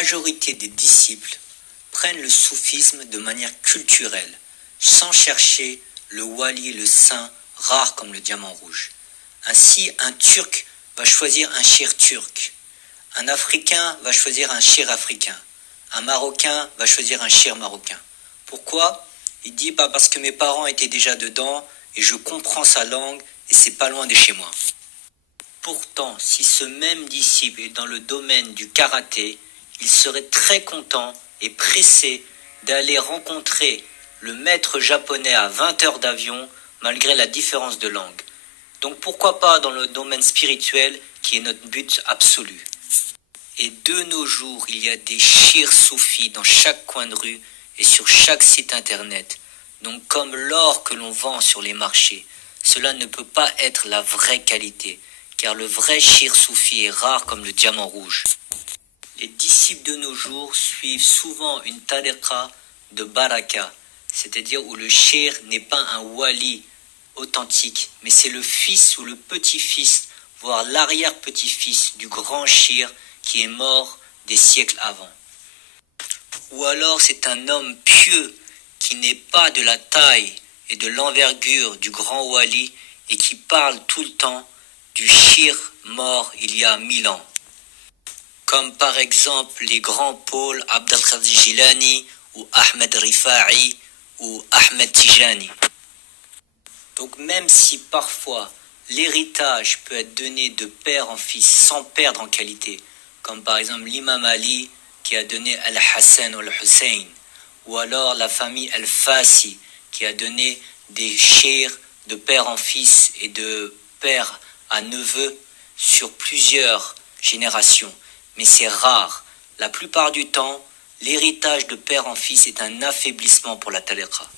majorité des disciples prennent le soufisme de manière culturelle, sans chercher le wali, le saint, rare comme le diamant rouge. Ainsi, un Turc va choisir un shir turc, un Africain va choisir un shir africain, un Marocain va choisir un shir marocain. Pourquoi? Il dit parce que mes parents étaient déjà dedans et je comprends sa langue et c'est pas loin de chez moi. Pourtant, si ce même disciple est dans le domaine du karaté, il serait très content et pressé d'aller rencontrer le maître japonais à 20 heures d'avion malgré la différence de langue. Donc pourquoi pas dans le domaine spirituel qui est notre but absolu. Et de nos jours, il y a des shirs soufis dans chaque coin de rue et sur chaque site internet. Donc comme l'or que l'on vend sur les marchés, cela ne peut pas être la vraie qualité, car le vrai shir soufi est rare comme le diamant rouge. Les disciples de nos jours suivent souvent une tariqa de baraka, c'est-à-dire où le shir n'est pas un wali authentique, mais c'est le fils ou le petit-fils, voire l'arrière-petit-fils du grand shir qui est mort des siècles avant. Ou alors c'est un homme pieux qui n'est pas de la taille et de l'envergure du grand wali et qui parle tout le temps du shir mort il y a 1000 ans. Comme par exemple les grands Paul Abd al-Qadir Jilani ou Ahmed Rifa'i ou Ahmed Tijani. Donc même si parfois l'héritage peut être donné de père en fils sans perdre en qualité, comme par exemple l'imam Ali qui a donné Al-Hassan ou Al-Hussein, ou alors la famille Al-Fassi qui a donné des shirs de père en fils et de père à neveu sur plusieurs générations. Mais c'est rare. La plupart du temps, l'héritage de père en fils est un affaiblissement pour la tariqa.